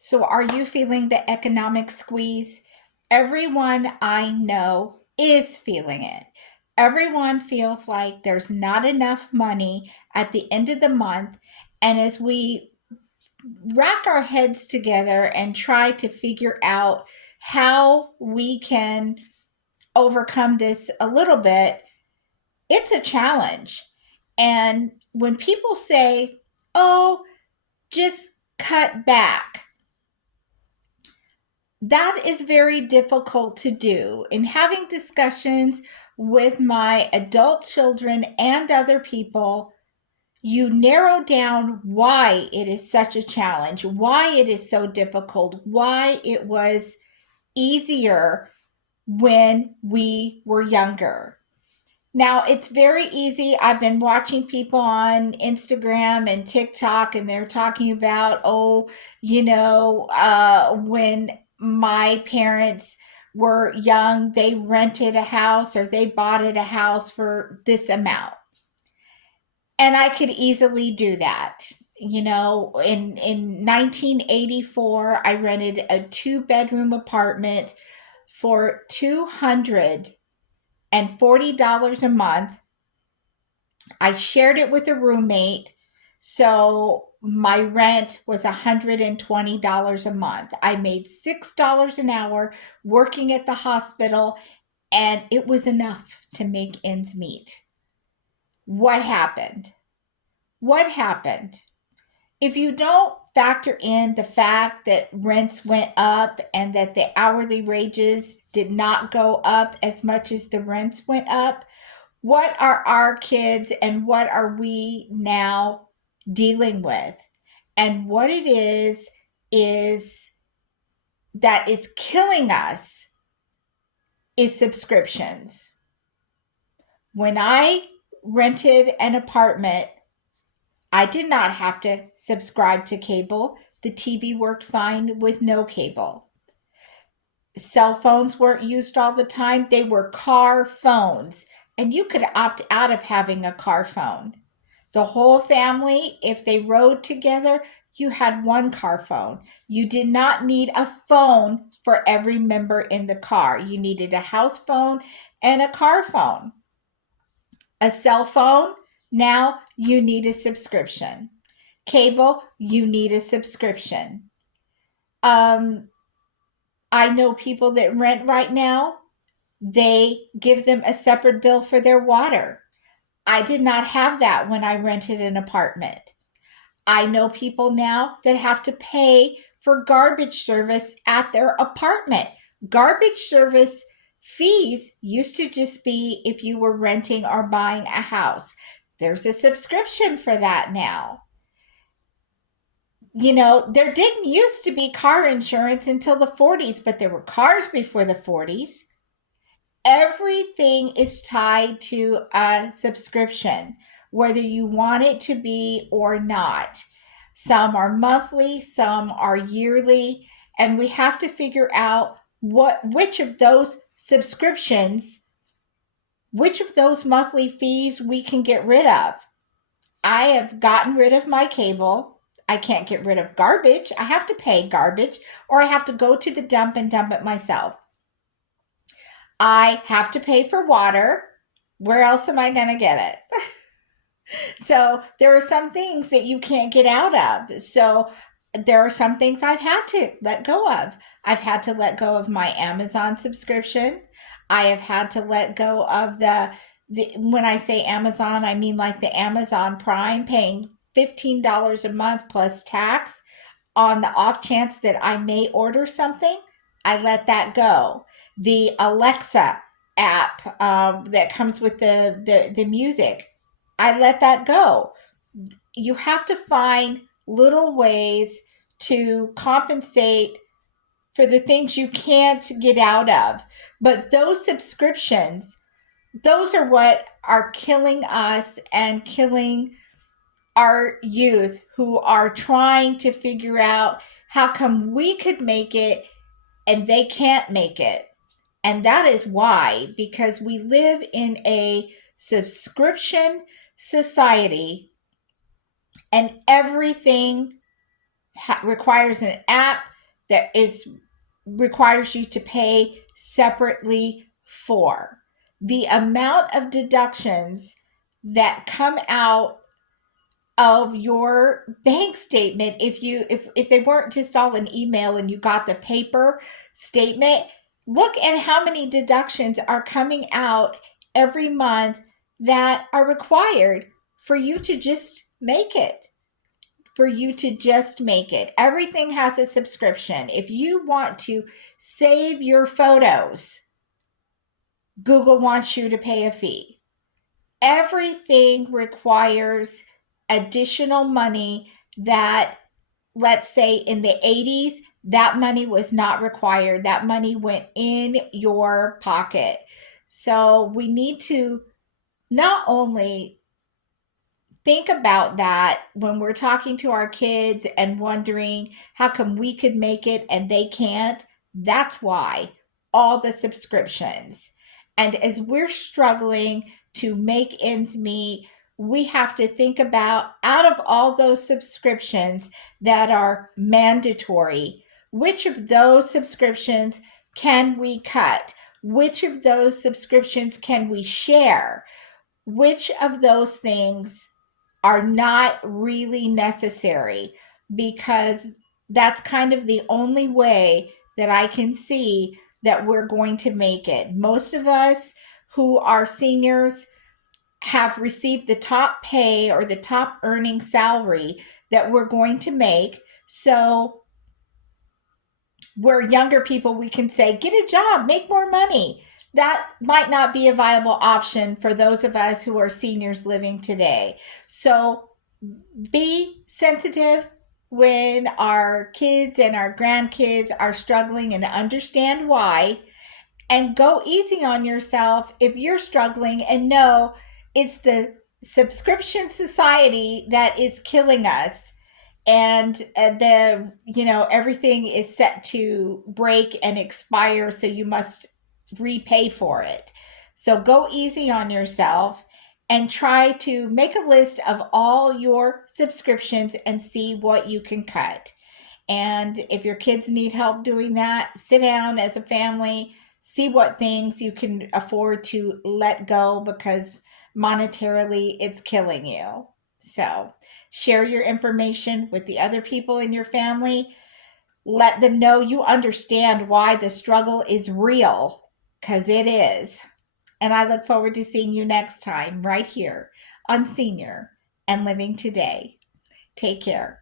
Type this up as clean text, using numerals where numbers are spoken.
So, are you feeling the economic squeeze? Everyone I know is feeling it. Everyone feels like there's not enough money at the end of the month. And as we rack our heads together and try to figure out how we can overcome this a little bit, it's a challenge. And when people say, oh, just cut back, that is very difficult to do. In having discussions with my adult children and other people, you narrow down why it is such a challenge, why it is so difficult, why it was easier when we were younger. Now, it's very easy. I've been watching people on Instagram and TikTok, and they're talking about, oh, when my parents were young, they rented a house or they bought it a house for this amount. And I could easily do that. In 1984, I rented a two-bedroom apartment for $240 a month. I shared it with a roommate, so my rent was $120 a month. I made $6 an hour working at the hospital, and it was enough to make ends meet. What happened? What happened? If you don't factor in the fact that rents went up and that the hourly wages did not go up as much as the rents went up, what are our kids and what are we now dealing with? And what it is that is killing us is subscriptions. When I rented an apartment, I did not have to subscribe to cable. The TV worked fine with no cable. Cell phones weren't used all the time, they were car phones. And you could opt out of having a car phone. The whole family, if they rode together, you had one car phone. You did not need a phone for every member in the car. You needed a house phone and a car phone. A cell phone, now you need a subscription. Cable, you need a subscription. Um, I know people that rent right now, they give them a separate bill for their water. I did not have that when I rented an apartment. I know people now that have to pay for garbage service at their apartment. Garbage service fees used to just be if you were renting or buying a house. There's a subscription for that now. There didn't used to be car insurance until the 40s, but there were cars before the 40s. Everything is tied to a subscription, whether you want it to be or not. Some are monthly, some are yearly, and we have to figure out which of those subscriptions, which of those monthly fees we can get rid of. I have gotten rid of my cable. I can't get rid of garbage. I have to pay garbage, or I have to go to the dump and dump it myself. I have to pay for water. Where else am I going to get it? So there are some things that you can't get out of. So there are some things I've had to let go of. I've had to let go of my Amazon subscription. I have had to let go of when I say Amazon, I mean like the Amazon Prime, paying $15 a month plus tax on the off chance that I may order something. I let that go. The Alexa app that comes with the music, I let that go. You have to find little ways to compensate for the things you can't get out of. But those subscriptions, those are what are killing us and killing our youth who are trying to figure out how come we could make it and they can't make it. And that is why, because we live in a subscription society and everything requires an app, that is requires you to pay separately for. The amount of deductions that come out of your bank statement, if they weren't just all an email and you got the paper statement, look at how many deductions are coming out every month that are required for you to just make it. For you to just make it. Everything has a subscription. If you want to save your photos, Google wants you to pay a fee. Everything requires additional money that, let's say, in the 80s, that money was not required. That money went in your pocket. So we need to not only think about that when we're talking to our kids and wondering how come we could make it and they can't. That's why all the subscriptions. And as we're struggling to make ends meet, we have to think about, out of all those subscriptions that are mandatory, which of those subscriptions can we cut? Which of those subscriptions can we share? Which of those things are not really necessary? Because that's kind of the only way that I can see that we're going to make it. Most of us who are seniors have received the top pay or the top earning salary that we're going to make. So we're younger people, we can say, get a job, make more money. That might not be a viable option for those of us who are seniors living today. So be sensitive when our kids and our grandkids are struggling and understand why, and go easy on yourself if you're struggling and know it's the subscription society that is killing us, and the everything is set to break and expire, so you must repay for it. So go easy on yourself and try to make a list of all your subscriptions and see what you can cut. And if your kids need help doing that, sit down as a family, see what things you can afford to let go, because monetarily it's killing you. So share your information with the other people in your family. Let them know you understand why the struggle is real, because it is. And I look forward to seeing you next time right here on Senior and Living Today. Take care.